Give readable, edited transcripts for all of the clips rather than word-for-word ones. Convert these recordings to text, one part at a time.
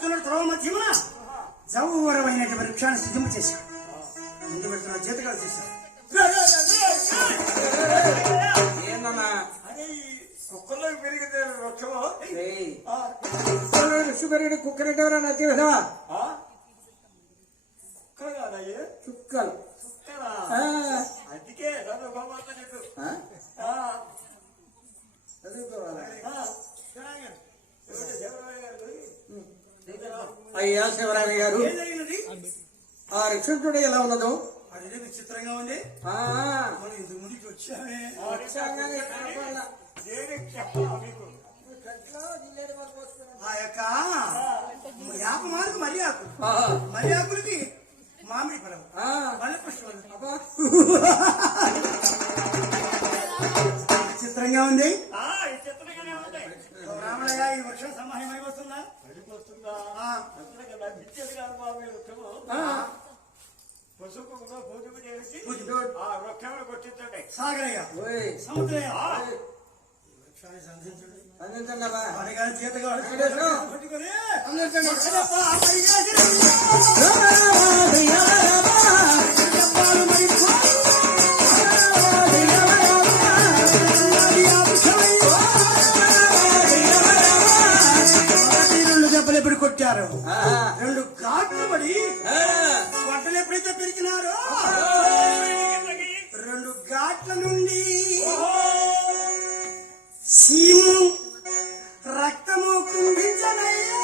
వస్తున్న త్రోవ మధ్యమున జౌవరమైనటువంటి వృక్షాన్ని సిద్ధం చేశాడు. ముందు పెడుతున్న జీతకాలు చేశాడు. కుక్కర్లో పెరిగితే వృక్షము ఋషి పెరిగిన కుక్కరంటే ఎవరన్నా తెలియదా? కుక్కలు కాదయ్యే చుక్కలు. అందుకే అయ్యా శివరామయ్య గారు, ఆ రిక్షుడు ఎలా ఉన్నదో అదే విచిత్రంగా ఉంది. ఇంతకు ముందుకు వచ్చామే. ఆ యొక్క యాప మార్కు మర్యాకు మర్యాకులకి మామిడి పడవ మల్లె పుష్పాలు చిత్రంగా ఉంది. రామయ్య ఈ వర్షం సమాహం అయిపోతుందా? పసుపు పూజ చేసి ఆ వృక్షాన్ని కొట్టించండి. సాగరయ్య సముద్రయ్య వృక్షాన్ని సంధించండి. జీతగా పట్టుకొని దెబ్బలు ఎప్పుడు కొట్టారు, 2 ఘాట్లు పడి బట్టలు ఎప్పుడైతే పెరిచినారో 2 ఘాట్ల నుండి సీము రక్తము కుంభించనయ్యా.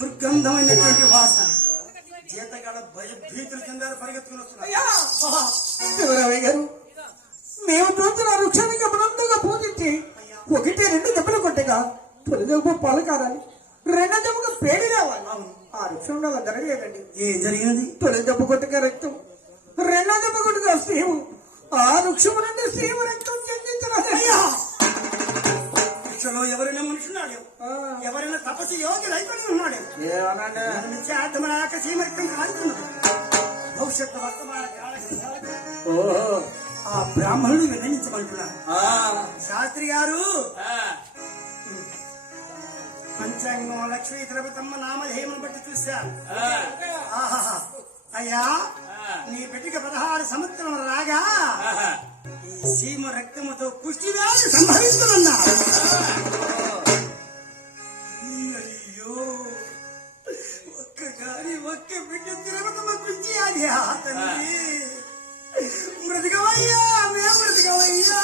దుర్గంధమైనటువంటి వాసన. జీతగాడ భయభీతులు చెందారు, పరిగెత్తుకుని వస్తున్నారు. శివరామయ్య గారు, మేము చూస్తున్న వృక్షాన్ని గమనంగా పూజించి 1-2 దెబ్బలు కొట్టగా తొలి దెబ్బ పాలు కాదని 2వ దెబ్బకు పేడి రావాలి. ఆ వృక్షంలో అలా జరగలేదండి. ఏం జరిగినది? తొలి దెబ్బ కొట్టగా రక్తం, 2వ దెబ్బ కొట్టగా సీము, ఆ వృక్షం నుండి సీము రక్తం చెందించరాదయ్యా. ఎవరైనా మనుషున్నాడు, ఎవరైనా తపస్సు యోగి రైతులు ఉన్నాడు. సీమరక్తం కాలుతున్నది. భవిష్యత్తు వర్తమాన ఆ బ్రాహ్మణుడు విన్నవించమంటున్నారు. శాస్త్రి గారు, పంచాంగం లక్ష్మీ ద్రవతమ్మ నామధేయమును బట్టి చూశాను. ఆహా అయ్యా, నీ బిడ్డకి 16 సంవత్సరం రాగా ఈ సీమ రక్తముతో కుష్టి వ్యాధి సంభవిస్తున్నా. అయ్యో, ఒక్క బిడ్డ తిరగతమ్మ కుష్టి అది తండ్రి. మృతికమయ్యా, మేము మృతికమయ్యా.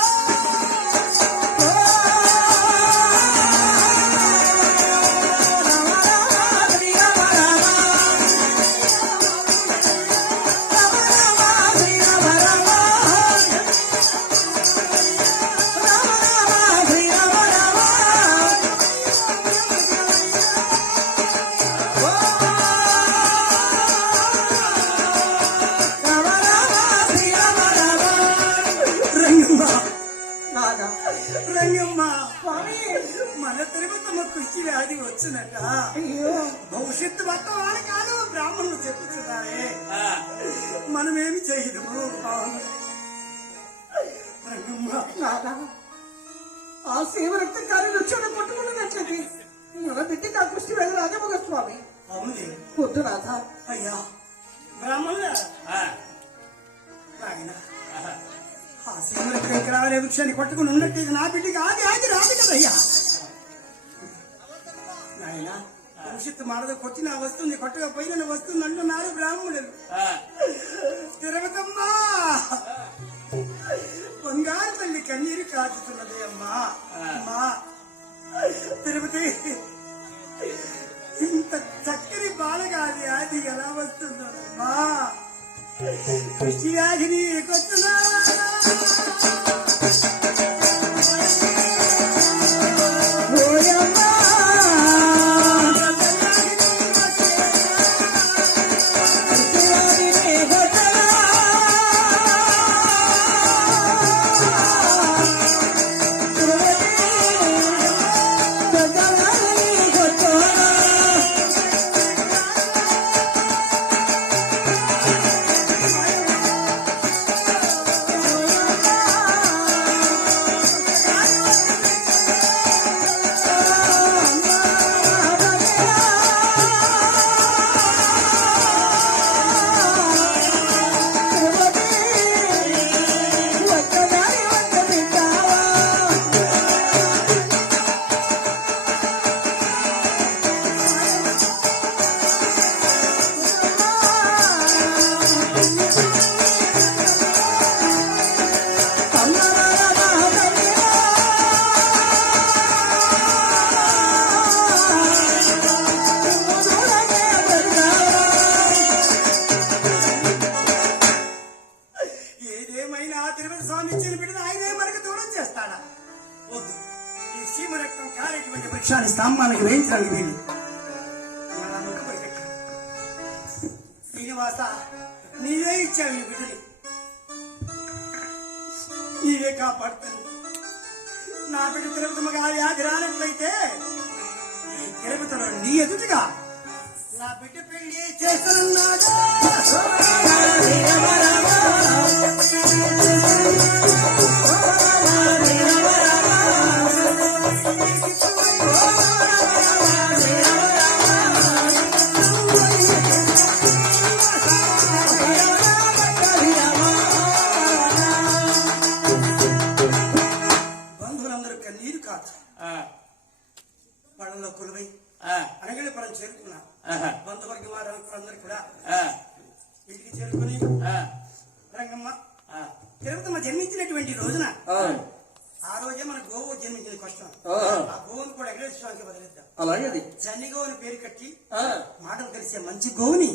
మన తిరుపతమ్మ కుష్టి వ్యాధి వచ్చినట్ట. భవిష్యత్తు వర్తమానం కాదు బ్రాహ్మణులు చెప్పుతున్నారే, మనమేమి చేయదు. ఆ సేవ రక్త కార్యం వచ్చాడు పట్టుకున్నట్లయితే మన బిడ్డకి ఆ కుష్టి వ్యాధి రాజమొగ స్వామి. అవును వద్దు రాధా. అయ్యా బ్రాహ్మణుల ఆ సేవరక్తం ఇక్కడ రావాలే వృక్షాన్ని పట్టుకుని ఉన్నట్టు నా బిడ్డకి ఆది రాదు కదయ్యా. నాయన భవిష్యత్తు మాడదు, కొట్టిన వస్తుంది, కొట్టగా పోయిన వస్తుంది అంటున్నారు బ్రాహ్మణులు. తిరుపతమ్మా, బంగారు తల్లి కన్నీరు కాచుతున్నది అమ్మా. అమ్మా తిరుపతి, ఇంత చక్కని బాలగాది అది ఎలా వస్తుందమ్మా? కృషి వ్యాధిని కొట్టున్నా కానటువంటి వృక్షాన్ని స్తంభానికి వేయించడానికి వీలు మళ్ళా మొక్కుబడి కట్టాడు. శ్రీనివాస నీవే ఇచ్చావు ఈ బిడ్డని, నీవే కాపాడుతుంది. నా బిడ్డ తిరుపతిగా వ్యాధి రానట్లయితే ఈ తిరుపతిలో నీ ఎదుటిగా నా బిడ్డ పెళ్లి చేస్తున్నాడు. బంధువులందరూ కన్నీరు కాదు పడలో కొలువై అనగడిపురం చేరుకున్నారు. బంధువర్గ వారందరూ కూడా ఇంటికి చేరుకుని రంగమ్మ తిరుపతమ్మ జన్మించినటువంటి రోజున ఆ రోజే మన గోవు జన్మించిన కష్టం. ఆ గోవును కూడా ఎగరేశ్వరానికి వదిలేద్దాం. అలాగే జన్ని గోవుని పేరు కట్టి మాటలు కలిసే మంచి గోవుని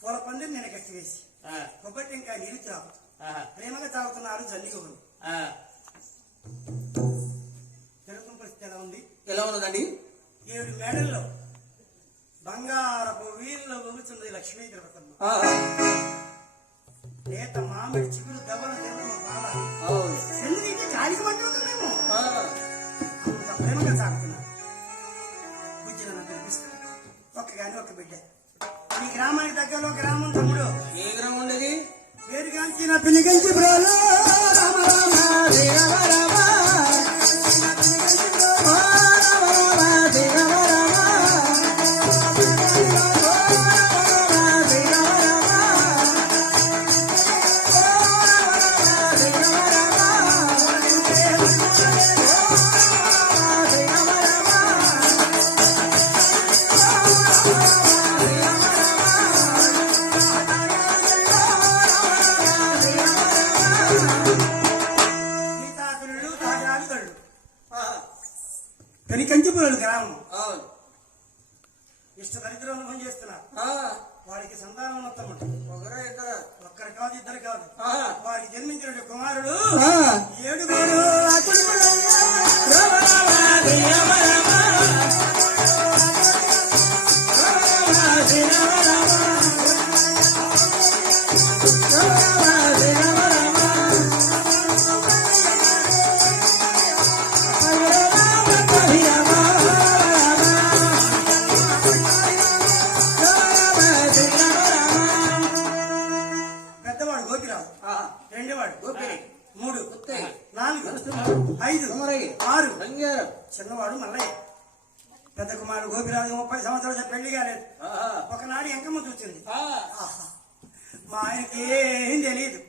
పూల పందిరి నేను కట్టి వేసి కొబ్బరి టెంకాయ నీరు తాగు ప్రేమగా తాగుతున్నారు జన్ని గోవుని. తిరుపతి పరిస్థితి ఎలా ఉంది? ఎలా ఉన్నదండి? 7 మేడల్లో బంగారపు వీళ్ళు ఊగుతుంది లక్ష్మీ తిరుపతమ్మ. లేత మామిడి చిగురు దెబ్బలు తిరుపతమ్మ పాడాలి. ఎందుకంటే గాలికి పట్టుకుంటాం మేము అంత ప్రేమగా సాగుతున్నాం. బుజ్జిలను కనిపిస్తాం. ఒక్కగాని ఒక బిడ్డ. ఈ గ్రామానికి దగ్గరలో గ్రామం తమ్ముడు. ఏ గ్రామం ఉండేది? పేరుగాంచిన పిలిగంచి బ్రోలో రామ రామ దేవ రామ పెనికంచిపురం గ్రామం. ఇష్ట దరిద్రం అనుభవం చేస్తున్నారు. వారికి సంతానం మొత్తముంటు ఒక్కరు కాదు ఇద్దరు కాదు. వారికి జన్మించిన కుమారుడు 7 పెద్దవాడు గోపిరావు, రెండోవాడు 3, 4, 5, 6, చిన్నవాడు మల్లయ్య. పెద్ద కుమారుడు గోపిరాజు 30 సంవత్సరాలు పెళ్లి కాలేదు. ఒకనాడు ఎంకమ్మ చూసింది. మా ఆయనకి ఏం తెలియదు.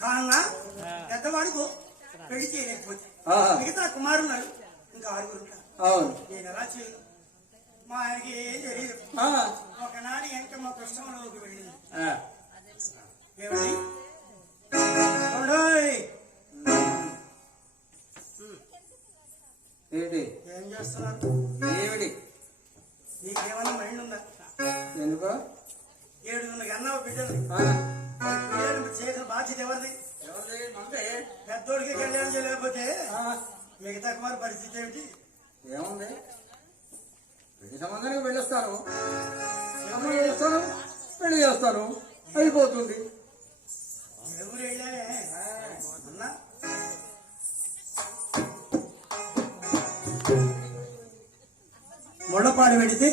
కావున పెద్దవాడు పెళ్లి చేయలేకపోతే మిగతా కుమారున్నారు ఇంకా 6 ఉంటారు. నేను ఎలా చేయను? మా ఆయనకి ఏం తెలియదు. ఒకనాడు ఎంకమ్మ కృష్ణంలోకి వెళ్ళింది. ఏమిటి ఏం చేస్తున్నారు? ఏమిటి? నీకేమన్నా మైండ్ ఉందా? ఎందుకో 7 అన్నావు బిడ్డలు. చేసిన బాధ్యత ఎవరిది? పెద్దోడికి కళ్యాణం చేయలేకపోతే మిగతా కుమారు పరిస్థితి ఏమిటి? ఏముంది? పెళ్లి సంబంధానికి వెళ్ళొస్తాను, చేస్తాను, పెళ్లి చేస్తాను, అయిపోతుంది. ఎవరు వెళ్ళానే అన్నా? ముళ్ళపాడు వెడితే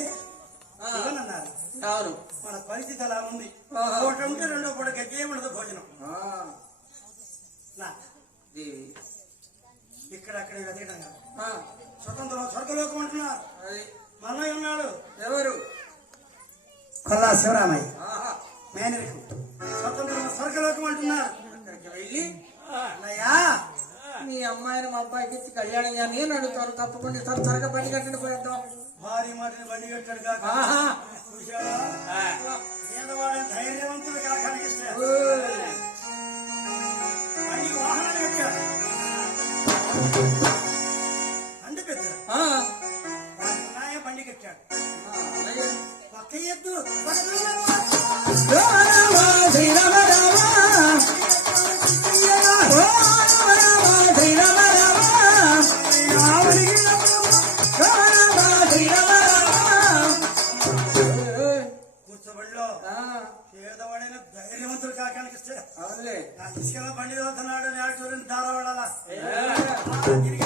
ఇవ్వనన్నారు. అవును, మన పరిస్థితి అలా ఉంది. ఒకటి ఉంటే రెండో పూట గడ్డేయమన్నది భోజనం. ఇక్కడ అక్కడ వెతకడం కాదు. స్వతంత్రం స్వర్గలోకం అంటున్నారు. మన్నయ్య ఉన్నాడు. ఎవరు? కొల్లా శివరామయ్య మేనరికం. స్వతంత్రం స్వర్గలోకం అంటున్నారు. అక్కడికి వెళ్ళి అన్నయ్యా మీ అమ్మాయిని మా అబ్బాయికి ఇచ్చి కళ్యాణం కానీ నేను అడుగుతాను. తప్పకుండా త్వరగా బండి కట్టండి పోయేద్దాం. భారీ మాటని బండి కట్టాడు కాక చూసావా? పేదవాడని ధైర్యవంతుడు కాక బండికి వాహనాలు కట్టాడు. అందు పెద్ద బండి కట్టాడు. పక్క ఎద్దు శ్రీరామ రామ అవునులే తీసుకెళ్ళ బండి చదువుతున్నాడు నేడు చూడండి దారవాడాలా తిరిగి